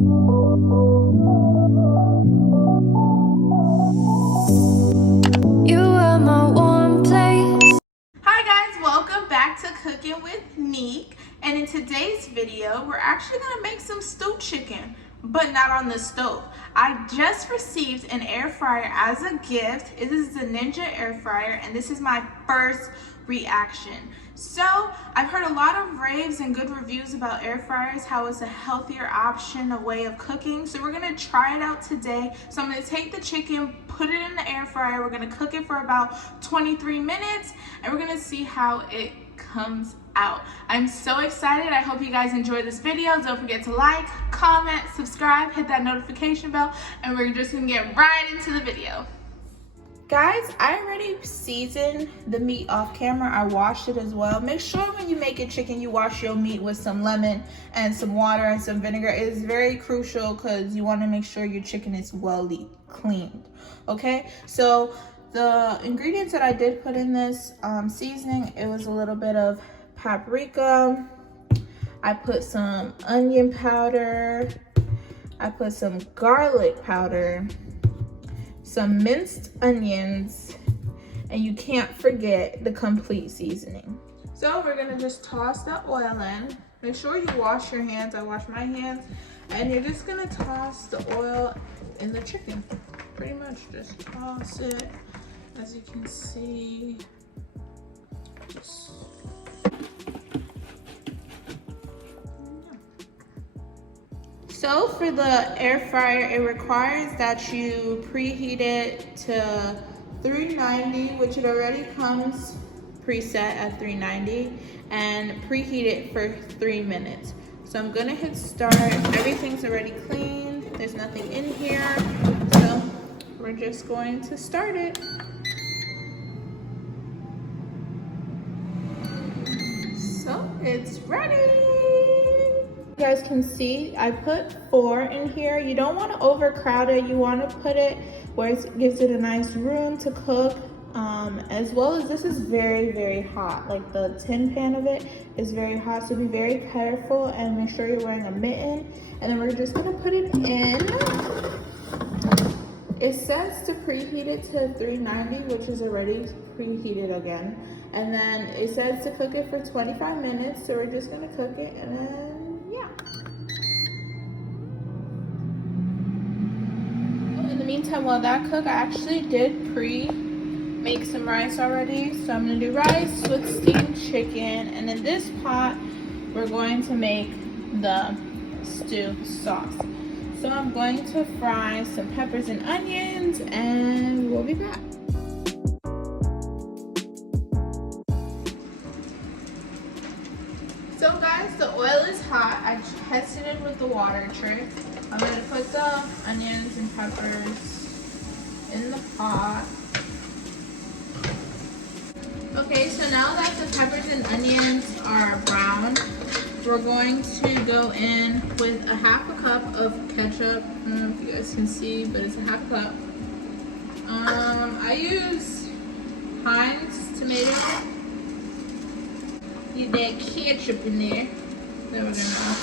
You are my warm place. Hi guys, welcome back to Cooking with Neek. And in today's video, we're actually gonna make some stewed chicken, but not on the stove. I just received an air fryer as a gift. This is the Ninja air fryer, and this is my first reaction. So I've heard a lot of raves and good reviews about air fryers, how it's a healthier option, a way of cooking. So we're gonna try it out today. So I'm gonna take the chicken, put it in the air fryer. We're gonna cook it for about 23 minutes, and we're gonna see how it comes out. I'm so excited. I hope you guys enjoy this video. Don't forget to like, comment, subscribe, hit that notification bell, and we're just gonna get right into the video. Guys, I already seasoned the meat off camera. I washed it as well. Make sure when you make a chicken, you wash your meat with some lemon and some water and some vinegar. It is very crucial because you want to make sure your chicken is well cleaned. Okay, so the ingredients that I did put in this seasoning, it was a little bit of paprika. I put some onion powder. I put some garlic powder, some minced onions, and you can't forget the complete seasoning. So we're gonna just toss the oil in. Make sure you wash your hands. I wash my hands. And you're just gonna toss the oil in the chicken. Pretty much just toss it. As you can see, just so for the air fryer, it requires that you preheat it to 390, which it already comes preset at 390, and preheat it for 3 minutes. So I'm gonna hit start. Everything's already cleaned. There's nothing in here. So we're just going to start it. So it's ready. You guys can see I put 4 in here. You don't want to overcrowd it. You want to put it where it gives it a nice room to cook, as well as this is very, very hot. Like the tin pan of it is very hot, so be very careful and make sure you're wearing a mitten. And then we're just gonna put it in. It says to preheat it to 390, which is already preheated again. And then it says to cook it for 25 minutes, so we're just gonna cook it, and then yeah. In the meantime, while that cooks, I actually did make some rice already. So I'm gonna do rice with steamed chicken, and in this pot, we're going to make the stew sauce. So I'm going to fry some peppers and onions, and we'll be back. So guys, the oil is hot. I tested it with the water trick. I'm gonna put the onions and peppers in the pot. Okay, so now that the peppers and onions are brown, we're going to go in with a half a cup of ketchup. I don't know if you guys can see, but it's a half cup. I use Heinz tomato. Get that ketchup in there. Then we're gonna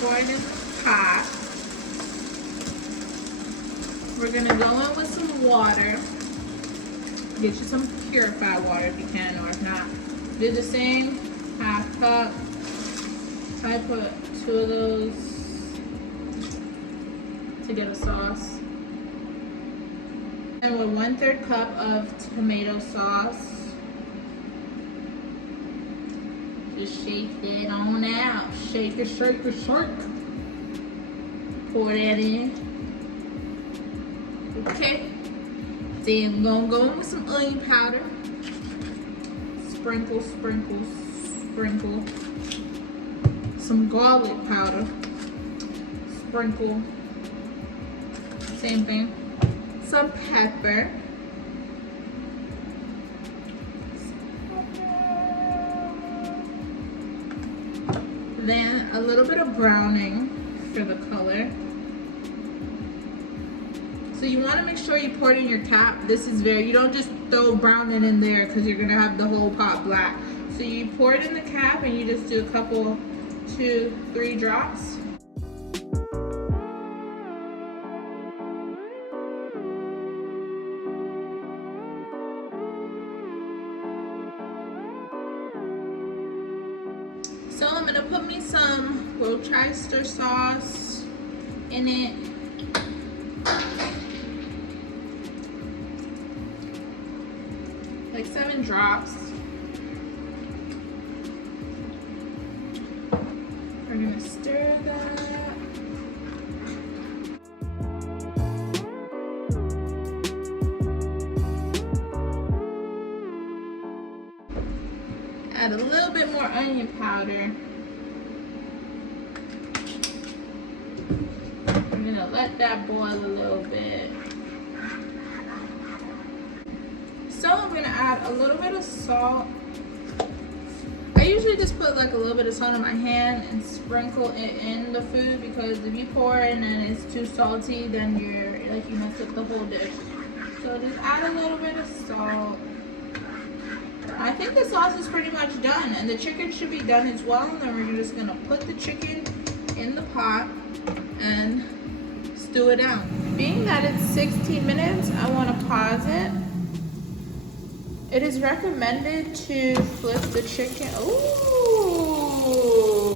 pour it in the pot. We're gonna go in with some water. Get you some purified water if you can, or if not, do the same half cup. So I put 2 of those to get a sauce. And with 1/3 cup of tomato sauce. Just shake that on out. Shake it, shake it, shake. Pour that in. Okay. Then we're gonna go in with some onion powder. Sprinkle, sprinkle, sprinkle. Some garlic powder. Sprinkle. Same thing. Some pepper. Then a little bit of browning for the color. So you want to make sure you pour it in your cap. This is you don't just throw browning in there because you're going to have the whole pot black. So you pour it in the cap and you just do a couple, 2, 3 drops. oyster sauce in it. Like 7 drops. We're gonna stir that. Add a little bit more onion powder. I'm gonna let that boil a little bit. So I'm gonna add a little bit of salt. I usually just put like a little bit of salt on my hand and sprinkle it in the food, because if you pour it and then it's too salty, then you're like, you mess up the whole dish. So just add a little bit of salt. I think the sauce is pretty much done, and the chicken should be done as well. And then we're just gonna put the chicken in the pot and stew it down. Being that it's 16 minutes, I want to pause it. It is recommended to flip the chicken. Ooh.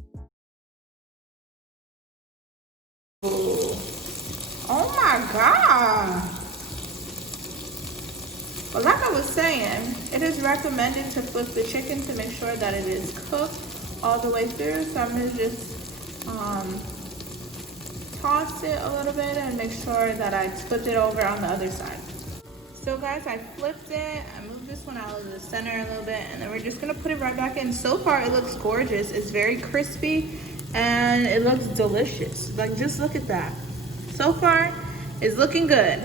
Oh my God. Well, like I was saying, it is recommended to flip the chicken to make sure that it is cooked all the way through. So I'm gonna just toss it a little bit and make sure that I flip it over on the other side. So guys, I flipped it. I moved this one out of the center a little bit, and then we're just gonna put it right back in. So far, it looks gorgeous. It's very crispy and it looks delicious. Like, just look at that. So far, it's looking good.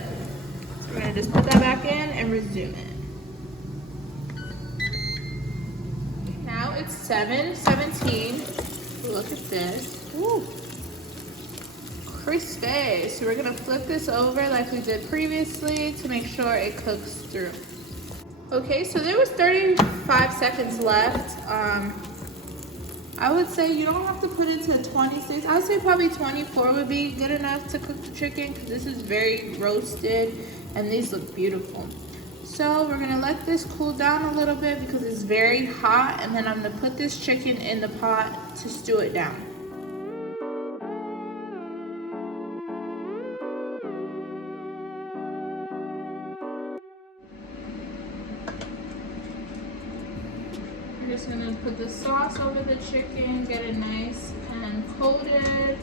So we're gonna just put that back in and resume it. Now it's 7:17. Look at this. Woo. Crispy. So we're gonna flip this over like we did previously to make sure it cooks through. Okay, so there was 35 seconds left. I would say you don't have to put it to 26. I would say probably 24 would be good enough to cook the chicken, because this is very roasted and these look beautiful. So we're gonna let this cool down a little bit because it's very hot, and then I'm gonna put this chicken in the pot to stew it down. I'm just gonna put the sauce over the chicken, get it nice and coated.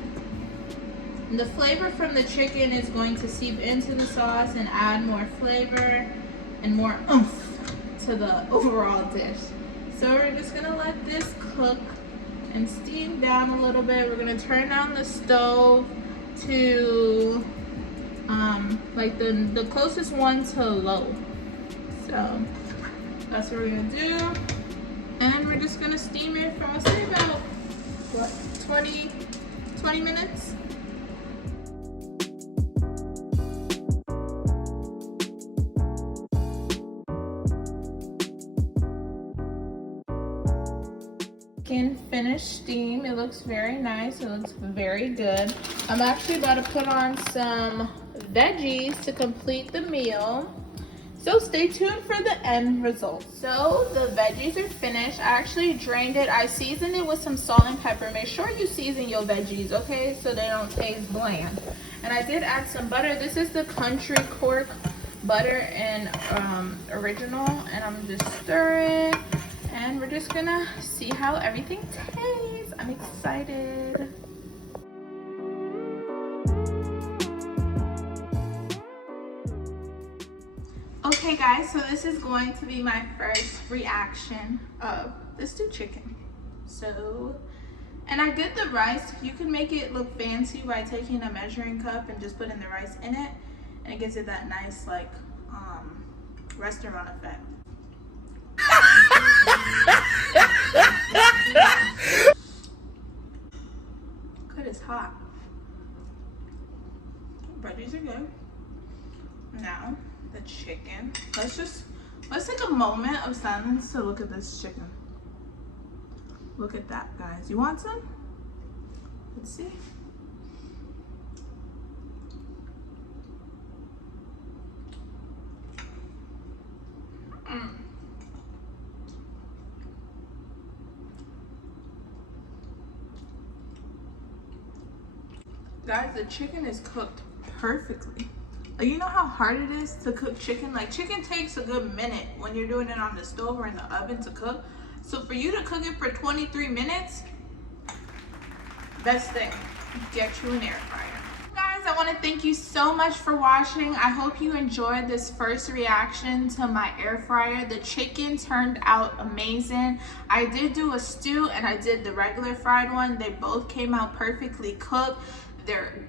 And the flavor from the chicken is going to seep into the sauce and add more flavor and more oomph to the overall dish. So we're just gonna let this cook and steam down a little bit. We're gonna turn down the stove to like the closest one to low. So that's what we're gonna do. And we're just gonna steam it for, I'll say about, what, 20 minutes? Chicken finished steam. It looks very nice. It looks very good. I'm actually about to put on some veggies to complete the meal. So stay tuned for the end result. So the veggies are finished. I actually drained it. I seasoned it with some salt and pepper. Make sure you season your veggies, okay? So they don't taste bland. And I did add some butter. This is the Country Cork butter and original. And I'm just stirring. And we're just gonna see how everything tastes. I'm excited. Okay guys, so this is going to be my first reaction of the stewed chicken. So, and I did the rice. You can make it look fancy by taking a measuring cup and just putting the rice in it, and it gives it that nice like restaurant effect. Good, it's hot. Veggies are good. Now the chicken. Let's take a moment of silence to look at this chicken. Look at that, guys. You want some? Let's see. Guys, the chicken is cooked perfectly. Like, you know how hard it is to cook chicken? Like, chicken takes a good minute when you're doing it on the stove or in the oven to cook. So for you to cook it for 23 minutes, best thing, get you an air fryer. Guys, I want to thank you so much for watching. I hope you enjoyed this first reaction to my air fryer. The chicken turned out amazing. I did do a stew and I did the regular fried one. They both came out perfectly cooked. They're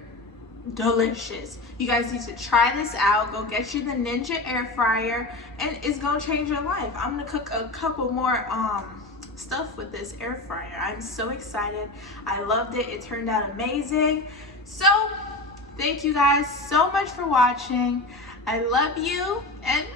delicious. You guys need to try this out. Go get you the Ninja air fryer and it's gonna change your life. I'm gonna cook a couple more stuff with this air fryer. I'm so excited. I loved it. It turned out amazing. So thank you guys so much for watching. I love you and